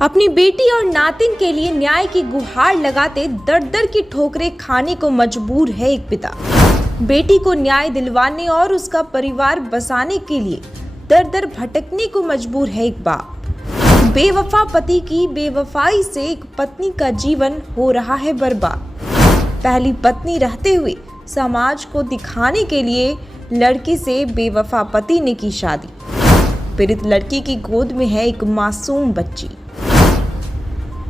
अपनी बेटी और नातिन के लिए न्याय की गुहार लगाते दर दर की ठोकरें खाने को मजबूर है एक पिता। बेटी को न्याय दिलवाने और उसका परिवार बसाने के लिए दर दर भटकने को मजबूर है एक बाप। बेवफा पति की बेवफाई से एक पत्नी का जीवन हो रहा है बर्बाद। पहली पत्नी रहते हुए समाज को दिखाने के लिए लड़की से बेवफा पति ने की शादी। पीड़ित लड़की की गोद में है एक मासूम बच्ची।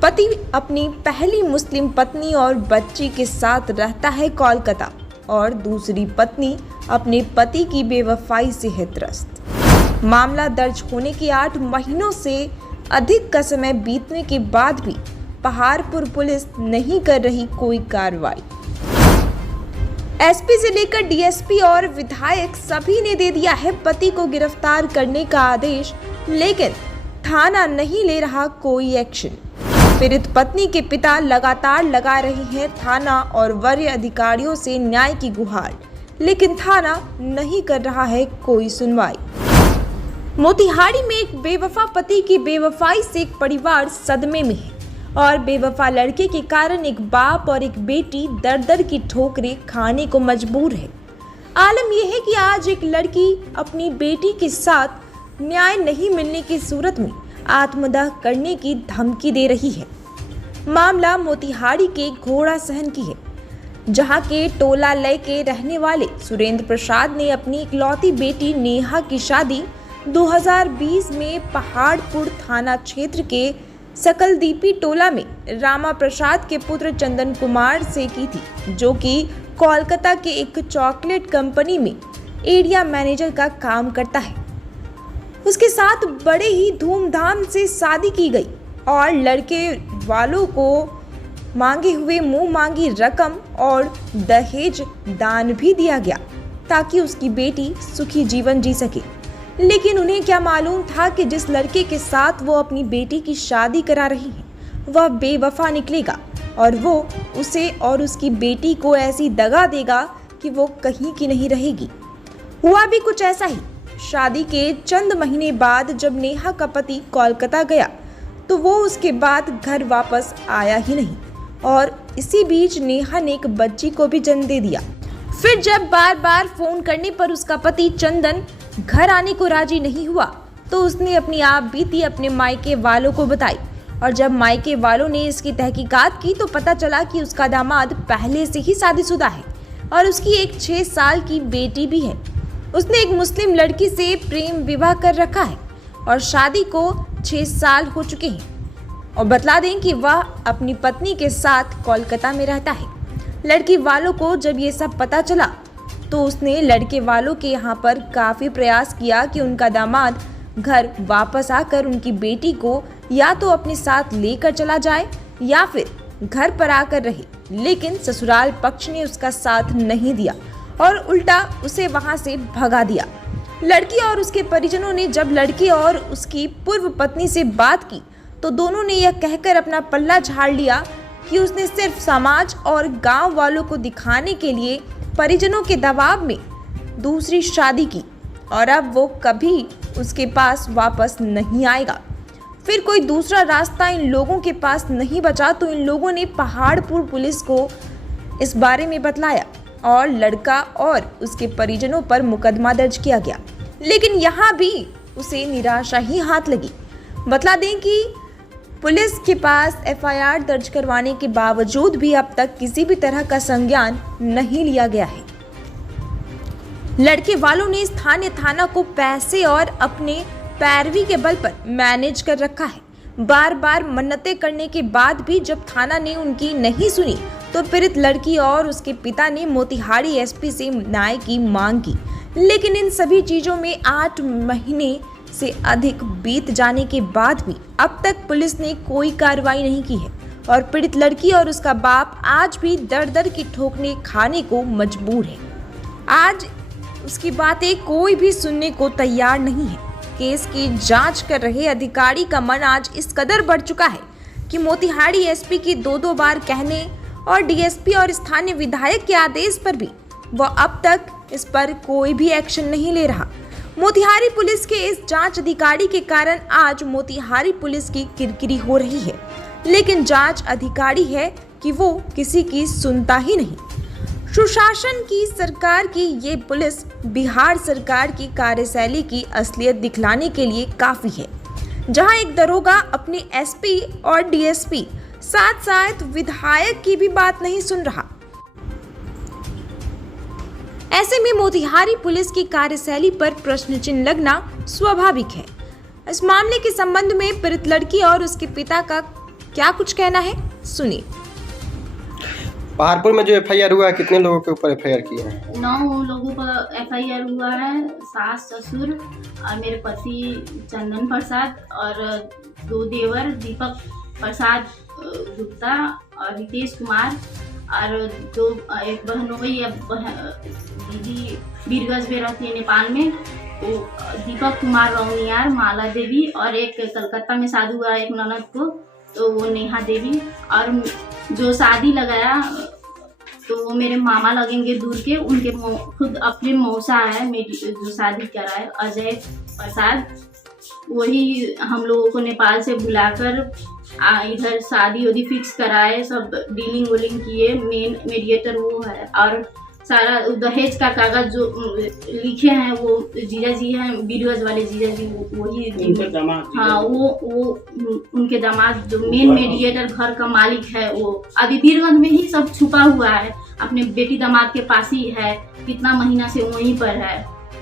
पति अपनी पहली मुस्लिम पत्नी और बच्ची के साथ रहता है कोलकाता और दूसरी पत्नी अपने पति की बेवफाई से है त्रस्त। मामला दर्ज होने के 8 महीनों से अधिक का समय बीतने के बाद भी पहाड़पुर पुलिस नहीं कर रही कोई कार्रवाई। एसपी से लेकर डीएसपी और विधायक सभी ने दे दिया है पति को गिरफ्तार करने का आदेश, लेकिन थाना नहीं ले रहा कोई एक्शन। पीड़ित पत्नी के पिता लगातार लगा रहे हैं थाना और वरीय अधिकारियों से न्याय की गुहार, लेकिन थाना नहीं कर रहा है कोई सुनवाई। मोतिहारी में एक बेवफा पति की बेवफाई से एक परिवार सदमे में है और बेवफा लड़के के कारण एक बाप और एक बेटी दर दर की ठोकरें खाने को मजबूर है। आलम यह है कि आज एक लड़की अपनी बेटी के साथ न्याय नहीं मिलने की सूरत में आत्मदाह करने की धमकी दे रही है। मामला मोतिहारी के घोड़ा सहन की है, जहां के टोला लय के रहने वाले सुरेंद्र प्रसाद ने अपनी इकलौती बेटी नेहा की शादी 2020 में पहाड़पुर थाना क्षेत्र के सकलदीपी टोला में रामा प्रसाद के पुत्र चंदन कुमार से की थी, जो कि कोलकाता के एक चॉकलेट कंपनी में एरिया मैनेजर का काम करता है। उसके साथ बड़े ही धूमधाम से शादी की गई और लड़के वालों को मांगे हुए मुंह मांगी रकम और दहेज दान भी दिया गया ताकि उसकी बेटी सुखी जीवन जी सके। लेकिन उन्हें क्या मालूम था कि जिस लड़के के साथ वो अपनी बेटी की शादी करा रही है वह बेवफा निकलेगा और वो उसे और उसकी बेटी को ऐसी दगा देगा कि वो कहीं की नहीं रहेगी। हुआ भी कुछ ऐसा ही। शादी के चंद महीने बाद जब नेहा का पति कोलकाता गया तो वो उसके बाद घर वापस आया ही नहीं और इसी बीच नेहा ने एक बच्ची को भी जन्म दे दिया। फिर जब बार बार फोन करने पर उसका पति चंदन घर आने को राजी नहीं हुआ तो उसने अपनी आप बीती अपने मायके वालों को बताई और जब मायके वालों ने इसकी तहकीकात की तो पता चला कि उसका दामाद पहले से ही शादीशुदा है और उसकी एक 6 साल की बेटी भी है। उसने एक मुस्लिम लड़की से प्रेम विवाह कर रखा है और शादी को 6 साल हो चुके हैं और बतला दें कि वह अपनी पत्नी के साथ कोलकाता में रहता है। लड़की वालों को जब ये सब पता चला तो उसने लड़के वालों के यहाँ पर काफ़ी प्रयास किया कि उनका दामाद घर वापस आकर उनकी बेटी को या तो अपने साथ लेकर चला जाए या फिर घर पर आकर रहे, लेकिन ससुराल पक्ष ने उसका साथ नहीं दिया और उल्टा उसे वहां से भगा दिया। लड़की और उसके परिजनों ने जब लड़की और उसकी पूर्व पत्नी से बात की तो दोनों ने यह कहकर अपना पल्ला झाड़ लिया कि उसने सिर्फ समाज और गांव वालों को दिखाने के लिए परिजनों के दबाव में दूसरी शादी की और अब वो कभी उसके पास वापस नहीं आएगा। फिर कोई दूसरा रास्ता इन लोगों के पास नहीं बचा तो इन लोगों ने पहाड़पुर पुलिस को इस बारे में बतलाया और लड़का और उसके परिजनों पर मुकदमा दर्ज किया गया, लेकिन यहाँ भी उसे निराशा ही हाथ लगी। बतला दें कि पुलिस के पास एफआईआर दर्ज करवाने के बावजूद भी अब तक किसी भी तरह का संज्ञान नहीं लिया गया है। लड़के वालों ने स्थानीय थाना को पैसे और अपने पैरवी के बल पर मैनेज कर रखा है। बार बार मन्नतें करने के बाद भी जब थाना ने उनकी नहीं सुनी तो पीड़ित लड़की और उसके पिता ने मोतिहारी एसपी से न्याय की मांग की, लेकिन इन सभी चीजों में 8 महीने से अधिक बीत जाने के बाद भी अब तक पुलिस ने कोई कार्रवाई नहीं की है और पीड़ित लड़की और उसका बाप आज भी दर दर की ठोकरें खाने को मजबूर है। आज उसकी बातें कोई भी सुनने को तैयार नहीं है। केस की जांच कर रहे अधिकारी का मन आज इस कदर बढ़ चुका है कि मोतिहारी एसपी की 2 बार कहने और डीएसपी और स्थानीय विधायक के आदेश पर भी वह अब तक इस पर कोई भी एक्शन नहीं ले रहा। मोतिहारी पुलिस के इस जांच अधिकारी के कारण आज मोतिहारी पुलिस की किरकिरी हो रही है, लेकिन जांच अधिकारी है कि वो किसी की सुनता ही नहीं। सुशासन की सरकार की ये पुलिस बिहार सरकार की कार्यशैली की असलियत दिखलाने के लिए काफी है, जहां एक दरोगा अपने एसपी और डीएसपी साथ साथ विधायक की भी बात नहीं सुन रहा। ऐसे में मोतिहारी पुलिस की कार्यशैली पर प्रश्न चिन्ह लगना स्वाभाविक है। इस मामले के संबंध में पीड़ित लड़की और उसके पिता का क्या कुछ कहना है, सुनिए। पहाड़पुर में जो एफआईआर हुआ है, कितने लोगों के ऊपर एफआईआर किए हैं? 9 लोगों पर एफआईआर हुआ है। सास, ससुर और मेरे पति चंदन प्रसाद और 2 देवर दीपक प्रसाद गुप्ता और रितेश कुमार और एक बहन हो गई, दीदी बीरगंज में रहती है नेपाल में, वो दीपक कुमार रौनियार, माला देवी, और एक कलकत्ता में शादी हुआ एक ननद को, तो वो नेहा देवी। और जो शादी लगाया तो वो मेरे मामा लगेंगे दूर के, उनके खुद अपने मौसा है मेरी जो शादी करा है, अजय प्रसाद। वही हम लोगों को नेपाल से बुलाकर इधर शादी वादी फिक्स कराए, सब डीलिंग वोलिंग किए, मेन मीडिएटर वो है। और सारा दहेज का कागज जो लिखे हैं वो जीजा जी हैं, बीरगंज वाले जीजा जी, वही हाँ वो उनके दामाद जो मेन मीडिएटर घर का मालिक है, वो अभी बीरगंज में ही सब छुपा हुआ है, अपने बेटी दामाद के पास ही है, कितना महीना से वहीं पर है।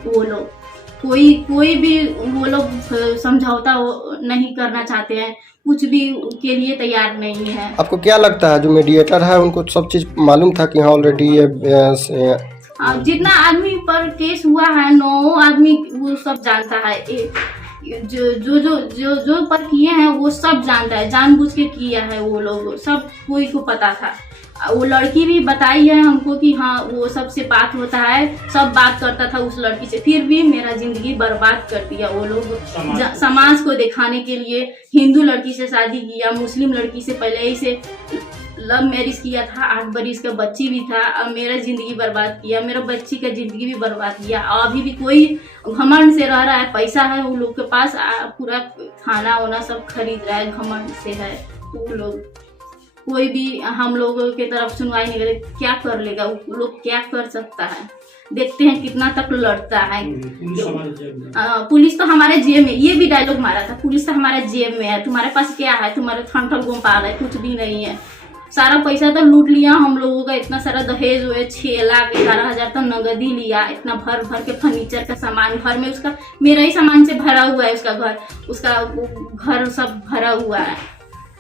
वो लोग कोई भी वो लोग समझौता नहीं करना चाहते हैं, कुछ भी के लिए तैयार नहीं है। आपको क्या लगता है जो मीडिएटर है उनको सब चीज मालूम था कि हाँ ऑलरेडी ये जितना आदमी पर केस हुआ है 9 आदमी वो सब जानता है, जो पर किए हैं वो सब जानता है, जानबूझ के किया है वो लोग, सब कोई को पता था। वो लड़की भी बताई है हमको कि हाँ वो सबसे बात होता है, सब बात करता था उस लड़की से, फिर भी मेरा जिंदगी बर्बाद कर दिया वो लोग। समाज को दिखाने के लिए हिंदू लड़की से शादी किया, मुस्लिम लड़की से पहले ही से लव मैरिज किया था, 8 बरिस का बच्ची भी था, और मेरा जिंदगी बर्बाद किया, मेरा बच्ची का जिंदगी भी बर्बाद किया। अभी भी कोई घमंड से रह रहा है, पैसा है वो लोग के पास, पूरा खाना वाना सब खरीद रहा है, घमंड से है वो लोग। कोई भी हम लोगों के तरफ सुनवाई नहीं करे, क्या कर लेगा वो लोग, क्या कर सकता है। देखते हैं कितना तक लड़ता है। पुलिस तो हमारे जेब में, ये भी डायलॉग मारा था, पुलिस तो हमारे जेब में है, तुम्हारे पास क्या है, तुम्हारे ठंठल गोपाल है, कुछ भी नहीं है। सारा पैसा तो लूट लिया हम लोगों का, इतना सारा दहेज हुए, 6,11,000 तो नगद ही लिया, इतना भर भर के फर्नीचर का सामान, घर में उसका मेरा ही सामान से भरा हुआ है, उसका घर सब भरा हुआ है।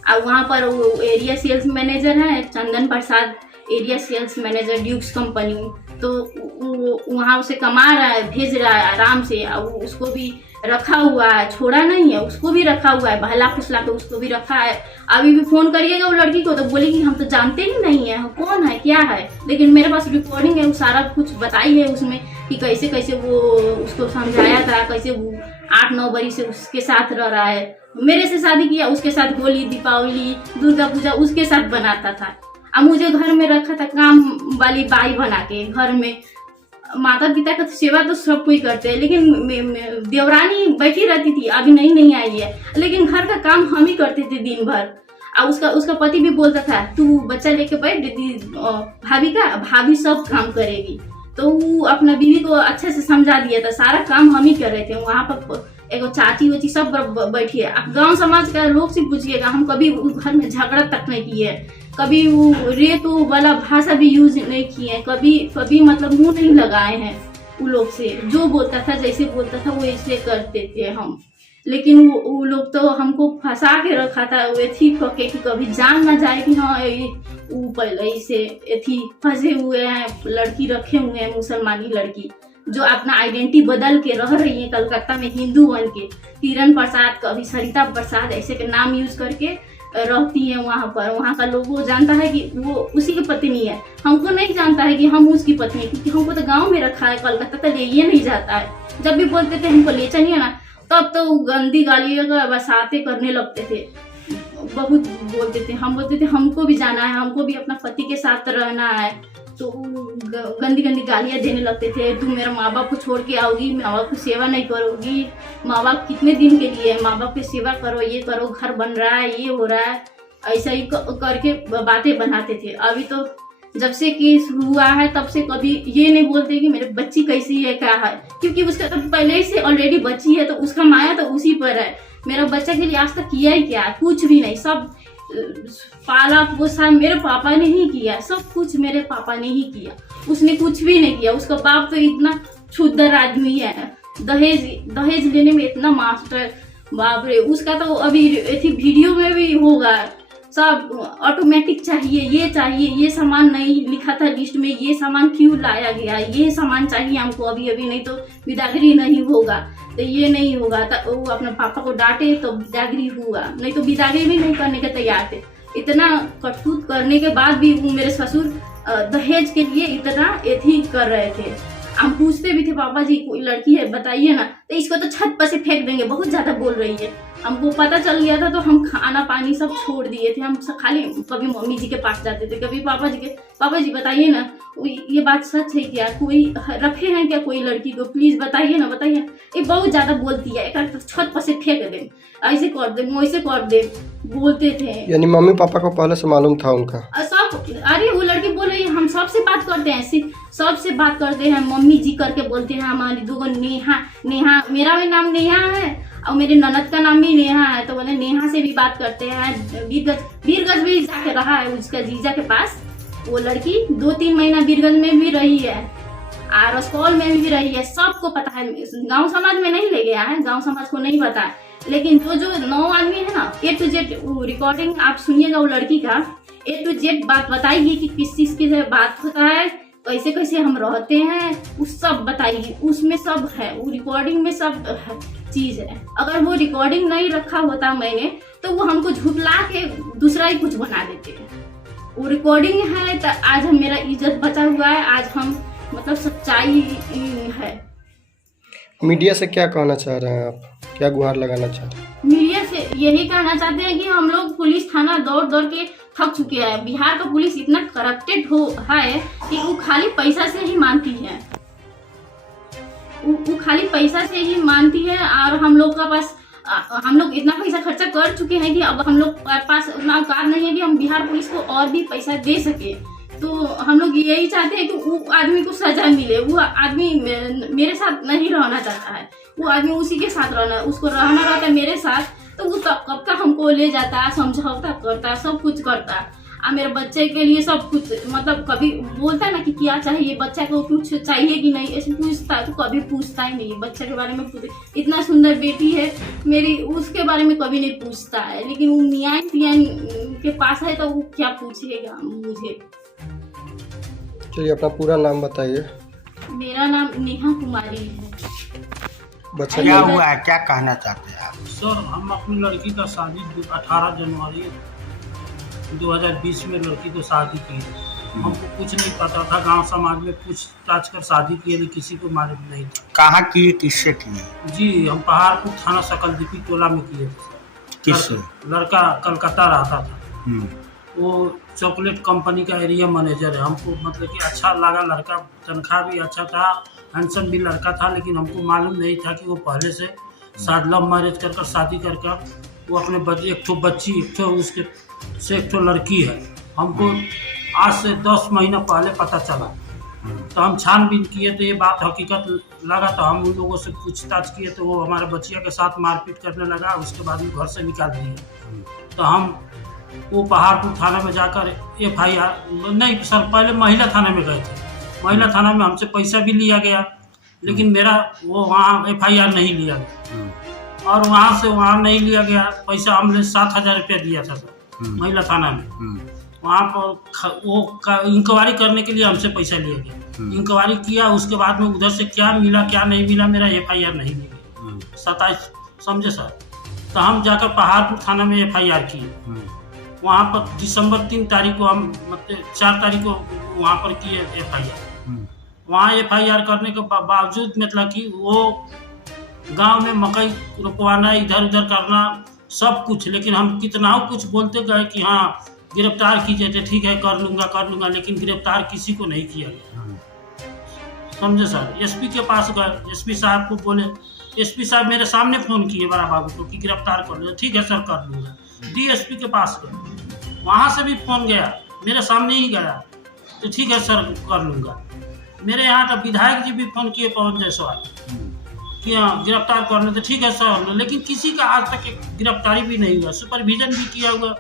और वहाँ पर वो एरिया सेल्स मैनेजर है Chandan Prasad, area sales manager Dukes company, तो वो वहाँ उसे कमा रहा है, भेज रहा है आराम से, और उसको भी रखा हुआ है, छोड़ा नहीं है, उसको भी रखा हुआ है, बहला फुसला के उसको भी रखा है। अभी भी फोन करिएगा वो लड़की को तो बोलेगी हम तो जानते ही नहीं है कौन है क्या है, लेकिन मेरे पास रिकॉर्डिंग है, वो सारा कुछ बताई है उसमें कि कैसे कैसे वो उसको समझाया था, कैसे वो 8-9 बरी से उसके साथ रह रहा है, मेरे से शादी किया, उसके साथ होली, दीपावली, दुर्गा पूजा उसके साथ बनाता था, अब मुझे घर में रखा था काम वाली बाई बना के। घर में माता पिता का सेवा तो सब कोई करते हैं, लेकिन देवरानी बैठी रहती थी, अभी नहीं आई है, लेकिन घर का काम हम ही करते थे दिन भर। और उसका पति भी बोलता था तू बच्चा लेके बैठ, भाभी सब काम करेगी, तो वो अपना बीवी को अच्छे से समझा दिया था, सारा काम हम ही कर रहे थे। वहाँ पर एगो चाची वाची सब बैठी है, आप गाँव समाज का लोग से पूछिएगा, हम कभी घर में झगड़ा तक नहीं किए, कभी वो रेतु वाला भाषा भी यूज नहीं किए, कभी मतलब मुंह नहीं लगाए हैं वो लोग से। जो बोलता था जैसे बोलता था वैसे करते थे हम, लेकिन वो लोग तो हमको फंसा के रखा था वो थी कि कभी जान ना जाए कि हाँ वो पहले से थी फंसे हुए हैं, लड़की रखे हुए हैं, मुसलमानी लड़की जो अपना आइडेंटिटी बदल के रह रही है कलकत्ता में हिंदू बन के, किरण प्रसाद, कभी सरिता प्रसाद ऐसे के नाम यूज करके रहती है वहाँ पर। वहाँ का लोग वो जानता है कि वो उसी की पत्नी है, हमको नहीं जानता है कि हम उसकी पत्नी है, क्योंकि हमको तो गांव में रखा है, कलकत्ता तो ले ये नहीं जाता है। जब भी बोलते थे हमको ले चलिए ना, तब तो गंदी गालियों का बरसाते करने लगते थे, बहुत बोलते थे। हम बोलते थे हमको भी जाना है, हमको भी अपना पति के साथ रहना है, तो गंदी गंदी गालियाँ देने लगते थे। तुम मेरे माँ बाप को छोड़ के आओगी, माँ बाप की सेवा नहीं करोगी, माँ बाप कितने दिन के लिए, माँ बाप की सेवा करो, ये करो, घर बन रहा है, ये हो रहा है, ऐसा ही करके बातें बनाते थे। अभी तो जब से केस हुआ है तब से कभी ये नहीं बोलते कि मेरे बच्ची कैसी है, क्या है, क्योंकि उसका तो पहले से ऑलरेडी बच्ची है, तो उसका माया तो उसी पर है। मेरा बच्चा के लिए आज तक किया ही क्या, कुछ भी नहीं। सब पाला पोसा मेरे पापा ने ही किया, सब कुछ मेरे पापा ने ही किया, उसने कुछ भी नहीं किया। उसका बाप तो इतना क्षुद्र आदमी है, दहेज लेने में इतना मास्टर, बाप रे। उसका तो अभी वीडियो में भी होगा, सब ऑटोमेटिक चाहिए, ये चाहिए, ये सामान नहीं लिखा था लिस्ट में, ये सामान क्यों लाया गया, ये सामान चाहिए हमको अभी अभी, नहीं तो बिदागरी नहीं होगा, तो ये नहीं होगा। तो वो अपने पापा को डांटे तो बिदागरी हुआ, नहीं तो बिदागरी भी नहीं करने के तैयार थे। इतना करतूत करने के बाद भी वो मेरे ससुर दहेज के लिए इतना एथी कर रहे थे। हम पूछते भी थे, पापा जी कोई लड़की है बताइए ना, तो इसको तो छत पर से फेंक देंगे, बहुत ज्यादा बोल रही है। हमको पता चल गया था तो हम खाना पानी सब छोड़ दिए थे। हम खाली कभी मम्मी जी के पास जाते थे, कभी पापा जी बताइए ना ये बात सच है क्या, कोई रखे हैं क्या कोई लड़की को, प्लीज बताइए ना, बताइए। ये बहुत ज्यादा बोलती है, एक छत पर से फेंक दे, ऐसे कर दे, वैसे कर दे, बोलते थे। यानी मम्मी पापा को पहले से मालूम था उनका सब। अरे वो लड़की बोल रही है हम सबसे बात करते हैं, सबसे बात करते हैं, मम्मी जी करके बोलते हैं। हमारी दो नेहा, मेरा भी नाम नेहा है और मेरे ननद का नाम भी नेहा है, तो बोले नेहा से भी बात करते हैं। बीरगंज भी जाके रहा है उसका जीजा के पास, वो लड़की 2-3 महीना बीरगंज में भी रही है और रसकौल में भी रही है, सबको पता है। गांव समाज में नहीं ले गया है, गांव समाज को नहीं पता है, लेकिन जो 9 आदमी है ना, A to Z रिकॉर्डिंग आप सुनिएगा, वो लड़की का A to Z बात बताएगी कि किस चीज की बात होता है, कैसे कैसे हम रहते हैं, उस सब बताइए, उसमें सब है, वो रिकॉर्डिंग में सब चीज है। अगर वो रिकॉर्डिंग नहीं रखा होता मैंने, तो वो हमको झुठला के दूसरा ही कुछ बना देते। वो रिकॉर्डिंग है तो आज हम मेरा इज्जत बचा हुआ है, आज हम मतलब सच्चाई है। मीडिया से क्या कहना चाह रहे हैं आप, क्या गुहार लगाना चाहते हैं? मीडिया से यही कहना चाहते हैं कि हम लोग पुलिस थाना दौड़ दौड़ के थक चुके हैं। बिहार का पुलिस इतना करप्टेड है कि वो खाली पैसा से ही मानती है, वो खाली पैसा से ही मानती है। और हम लोग का पास हम लोग इतना पैसा खर्चा कर चुके हैं कि अब हम लोग के पास उतना औकात नहीं है कि हम बिहार पुलिस को और भी पैसा दे सके। तो हम लोग यही चाहते हैं कि वो आदमी को सजा मिले। वो आदमी मेरे साथ नहीं रहना चाहता है, वो आदमी उसी के साथ रहना, उसको रहना रहता है मेरे साथ, तो वो कब का हमको ले जाता है, समझौता करता है, सब कुछ करता है। और मेरे बच्चे के लिए सब कुछ, मतलब कभी बोलता है ना कि क्या चाहिए, बच्चा को कुछ चाहिए कि नहीं, ऐसे पूछता है, तो कभी पूछता ही नहीं। बच्चे के बारे में इतना सुंदर बेटी है मेरी, उसके बारे में कभी नहीं पूछता है। लेकिन वो मियाँ के पास है तो वो क्या पूछेगा मुझे। चलिए अपना पूरा नाम बताइए। मेरा नाम नेहा कुमारी है। बच्चा क्या हुआ है, क्या कहना चाहते हैं आप? सर हम अपनी लड़की का शादी 18 जनवरी 2020 में लड़की को शादी की। हमको कुछ नहीं पता था, गांव समाज में पूछताछ कर शादी की, लेकिन किसी को मालूम नहीं था। कहाँ किए, किससे किए? जी हम पहाड़पुर थाना सकलदीपी टोला में किए थे। किससे? लड़का कलकत्ता रहता था, वो चॉकलेट कंपनी का एरिया मैनेजर है। हमको मतलब कि अच्छा लगा लड़का, तनख्वाह भी अच्छा था, हैंडसम भी लड़का था, लेकिन हमको मालूम नहीं था कि वो पहले से लव मैरिज कर शादी कर वो अपने एक ठो बच्ची, एक ठो उसके से एक ठो लड़की है। हमको आज से 10 महीना पहले पता चला, तो हम छानबीन किए तो ये बात हकीकत लगा, तो हम उन लोगों से पूछताछ किए तो वो हमारे बच्चिया के साथ मारपीट करने लगा। उसके बाद में घर से निकाल दिए। तो हम वो पहाड़पुर थाना में जाकर FIR, नहीं सर, पहले महिला थाना में गए थे। महिला थाना में हमसे पैसा भी लिया गया, लेकिन मेरा वो वहाँ FIR नहीं लिया गया। और वहाँ से वहाँ नहीं लिया गया पैसा, हमने 7,000 रुपया दिया था सर महिला थाना में। वहाँ पर वो इंक्वायरी करने के लिए हमसे पैसा लिया गया। इंक्वायरी किया, उसके बाद में उधर से क्या मिला क्या नहीं मिला, मेरा FIR नहीं मिला। 27 समझे सर। तो हम जाकर पहाड़पुर थाना में FIR किए। वहाँ पर दिसंबर 3 तारीख को हम मतलब 4 तारीख को वहाँ पर किए FIR। वहाँ FIR करने के बावजूद मतलब कि वो गांव में मकई रोपवाना, इधर उधर करना सब कुछ, लेकिन हम कितना कुछ बोलते गए कि हाँ गिरफ्तार कीजिए तो ठीक है कर लूँगा, लेकिन गिरफ्तार किसी को नहीं किया गया। समझे सर, एसपी के पास गए, एसपी साहब को बोले, एसपी साहब मेरे सामने फ़ोन किए बड़ा बाबू को कि गिरफ्तार कर लो, ठीक है सर कर लूँगा। डीएसपी के पास गए, वहाँ से भी फ़ोन गया, मेरे सामने ही गया, तो ठीक है सर कर लूँगा। मेरे यहाँ का विधायक जी भी फ़ोन किए पवन जायसवाल कि हाँ गिरफ्तार कर लो, तो ठीक है सर, लेकिन किसी का आज तक एक गिरफ्तारी भी नहीं हुआ। सुपरविजन भी किया हुआ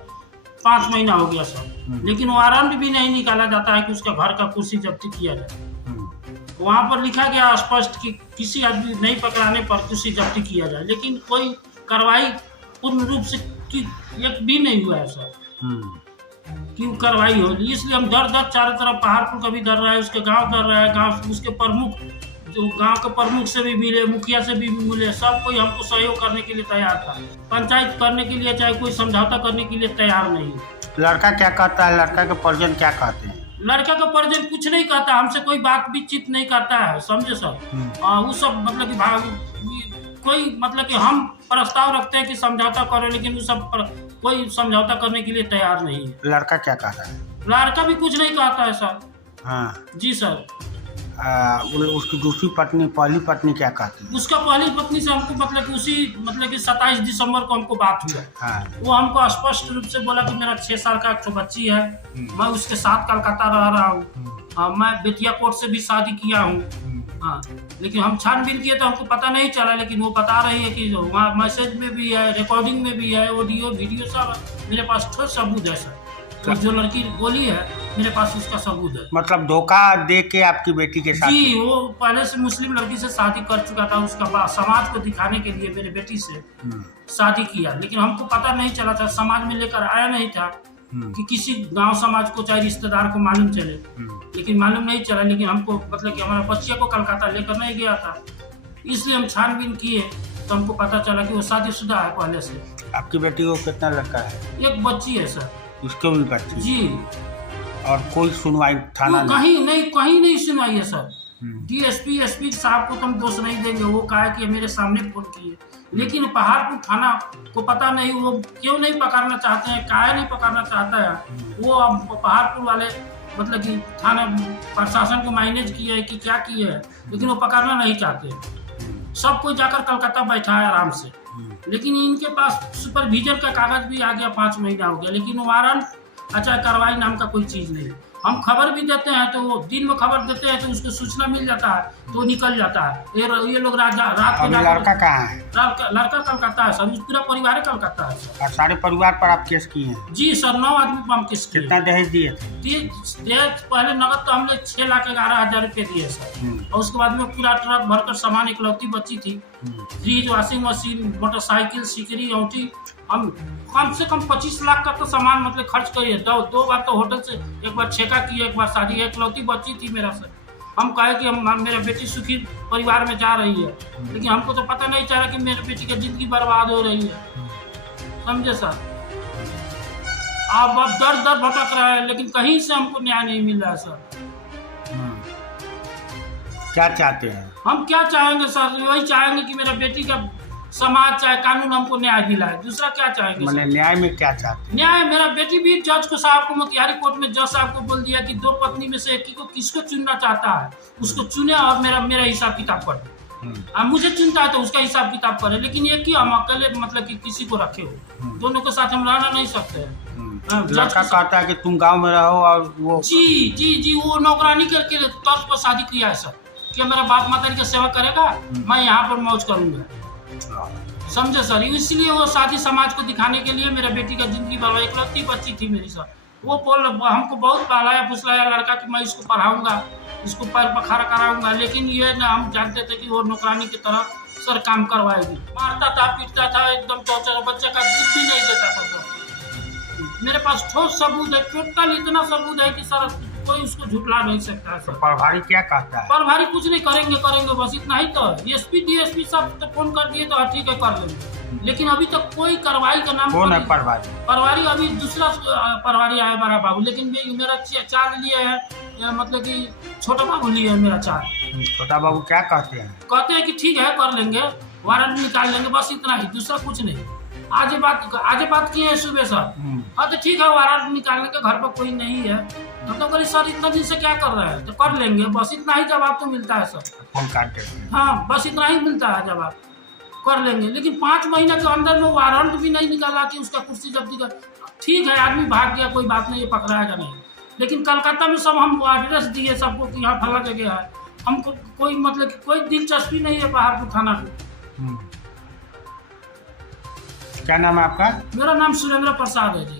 5 महीना हो गया सर, लेकिन वारंट भी नहीं निकाला जाता है कि उसका घर का कुर्सी जब्ती किया जाए। वहाँ पर लिखा गया स्पष्ट कि किसी आदमी नहीं पकड़ाने पर कुर्सी जब्ती किया जाए, लेकिन कोई कार्रवाई पूर्ण रूप से एक भी नहीं हुआ है सर कि कार्रवाई हो। इसलिए हम दर चारों तरफ पहाड़पुर का भी डर रहा है, उसके गांव डर रहा है, गांव उसके प्रमुख जो गांव के प्रमुख से भी मिले, मुखिया से भी मिले, सब कोई हमको सहयोग करने के लिए तैयार था। पंचायत करने के लिए चाहे कोई समझौता करने के लिए तैयार नहीं। लड़का क्या कहता है, लड़का के परिजन क्या कहते हैं? लड़का का परिजन कुछ नहीं कहता, हमसे कोई बात भी चित नहीं करता है, समझे सर। वो सब मतलब कि कोई मतलब कि हम प्रस्ताव रखते हैं कि समझौता करो, लेकिन वो सब कोई समझौता करने के लिए तैयार नहीं है। लड़का क्या कहता है? लड़का भी कुछ नहीं कहता है सर। हाँ जी सर। उसकी दूसरी पत्नी, पहली पत्नी क्या कहती है? उसका पहली पत्नी से हमको मतलब कि उसी मतलब कि 27 दिसंबर को हमको बात हुआ। हाँ। वो हमको स्पष्ट रूप से बोला कि मेरा 6 साल का एक बच्ची है, मैं उसके साथ कलकत्ता रह रहा हूँ, मैं बेतिया कोर्ट से भी शादी किया हूँ। हाँ, लेकिन हम छानबीन किए तो हमको पता नहीं चला, लेकिन वो बता रही है कि वहाँ मैसेज में भी है, रिकॉर्डिंग में भी है, ऑडियो वीडियो सब मेरे पास ठोस सबूत है सर। तो जो लड़की बोली है मेरे पास उसका सबूत है। मतलब धोखा दे के आपकी बेटी के साथ? जी, वो पहले से मुस्लिम लड़की से शादी कर चुका था, उसका बाद समाज को दिखाने के लिए मेरे बेटी से शादी किया, लेकिन हमको पता नहीं चला था, समाज में लेकर आया नहीं था कि किसी गांव समाज को चाहे रिश्तेदार को मालूम चले, लेकिन मालूम नहीं चला। लेकिन हमको मतलब कि हमारा बच्चिया को कलकत्ता लेकर नहीं गया था, इसलिए हम छानबीन किए तो हमको पता चला कि वो शादीशुदा है पहले से। आपकी बेटी को कितना लड़का है? एक बच्ची है सर। उसको भी बच्ची? जी। और कोई सुनवाई थाना कहीं नहीं सुनवाई है सर। डीएसपी एसपी साहब को तो हम दोष नहीं देंगे, वो कहा कि मेरे सामने फोन किए, लेकिन पहाड़पुर थाना को पता नहीं वो क्यों नहीं पकड़ना चाहते हैं, काहे नहीं पकड़ना चाहता है वो। अब पहाड़पुर वाले मतलब कि थाना प्रशासन को मैनेज किए है कि क्या किए है, लेकिन वो पकड़ना नहीं चाहते। सब कोई जाकर कलकत्ता बैठा है आराम से, लेकिन इनके पास सुपरविजन का कागज भी आ गया, 5 महीना हो गया, लेकिन वारंट अच्छा कार्रवाई नाम का कोई चीज़ नहीं। हम खबर भी देते हैं तो वो दिन में खबर देते हैं तो उसको सूचना मिल जाता है तो निकल जाता है। ये लोग रात को। लड़का कहाँ है? लड़का कलकत्ता है सर, पूरा परिवार कलकत्ता है सर। और सारे परिवार पर आप केस किए हैं? जी सर, 9 आदमी पर हम केस किए। कितना दहेज दिए थे? दहेज पहले नगद तो हमने 6,11,000 रुपये दिए सर, और उसके बाद में पूरा ट्रक भरकर सामान, इकलौती बच्ची थी, फ्रिज, वॉशिंग मशीन, मोटरसाइकिल, सिकरी, औंठी, हम कम से कम 25 लाख का तो सामान मतलब खर्च करिए। 2 बार तो होटल से, एक बार ठेका किए, एक बार शादी, इकलौती बच्ची थी मेरा सर। हम कहे कि हम मेरा बेटी सुखी परिवार में जा रही है, लेकिन हमको तो पता नहीं चला कि मेरे बेटी की जिंदगी बर्बाद हो रही है, समझे सर। अब दर भटक रहा है, लेकिन कहीं से हमको न्याय नहीं मिल रहा है सर। क्या चाहते हैं? हम क्या चाहेंगे सर, वही चाहेंगे कि मेरा बेटी का समाज चाहे कानून हमको न्याय दिलाए, दूसरा क्या चाहेंगे? मैंने न्याय में क्या चाहते हैं? न्याय, मेरा बेटी भी जज को साहब को मोतिहारी कोर्ट में जज साहब को बोल दिया कि 2 पत्नी में से एक को किसको चुनना चाहता है उसको चुने और मेरा हिसाब किताब कर दे। मुझे चुनता है तो उसका हिसाब किताब करे, लेकिन एक ही हम अकेले मतलब कि किसी को रखे हो, दोनों के साथ हम रहना नहीं सकते हैं। लड़का कहता है कि तुम गाँव में रहो और वो जी वो नौकरानी के तौर पर शादी किया है सर, कि मेरा बाप माता की सेवा करेगा, मैं यहाँ पर मौज करूंगा, समझे सर। इसलिए वो शादी समाज को दिखाने के लिए मेरा बेटी का जिंदगी बर्बाद, इकलौती बच्ची थी मेरी सर। वो हमको बहुत पहलाया फुसलाया लड़का कि मैं इसको पढ़ाऊंगा, इसको पैर पर खड़ा कराऊंगा, लेकिन ये ना हम जानते थे कि वो नौकरानी की तरह सर काम करवाएगी। मारता था, पीटता था, एकदम टॉर्चर, बच्चे का दूध भी नहीं देता था सर। मेरे पास ठोस सबूत है, टोटल इतना सबूत है कि सर कोई उसको झुठला नहीं सकता है सर। प्रभारी क्या कहता है? प्रभारी कुछ नहीं करेंगे बस इतना ही तो है। एसपी डीएसपी सब तो फोन कर दिए तो ठीक है कर लेंगे, लेकिन अभी तक कोई कार्रवाई का नाम कौन है प्रभारी? प्रभारी अभी दूसरा प्रभारी आया बड़ा बाबू, लेकिन मेरा चार्ज लिए है, मतलब कि छोटा बाबू लिए है मेरा चार्ज। छोटा बाबू क्या कहते हैं? कहते हैं कि ठीक है कर लेंगे, वारंट निकाल लेंगे, बस इतना ही, दूसरा कुछ नहीं। आज ये बात की है सुबह सर। हाँ तो ठीक है, वारंट निकालने के घर पर कोई नहीं है तो कहीं सर इतना दिन से क्या कर रहे हैं, तो कर लेंगे, बस इतना ही जवाब तो मिलता है सर। फोन काट देते। हाँ बस इतना ही मिलता है जवाब, कर लेंगे। लेकिन 5 महीने के अंदर में वारंट भी नहीं निकाला कि उसका कुर्सी जब्ती कर। ठीक है, आदमी भाग गया, कोई बात नहीं, ये पकड़ाएगा नहीं। लेकिन कलकत्ता में सब हम एड्रेस दिए सबको कि यहाँ फला जगह है, हमको कोई मतलब कि कोई दिलचस्पी नहीं है पहाड़पुर थाना को। क्या नाम है आपका? मेरा नाम सुरेंद्र प्रसाद है जी।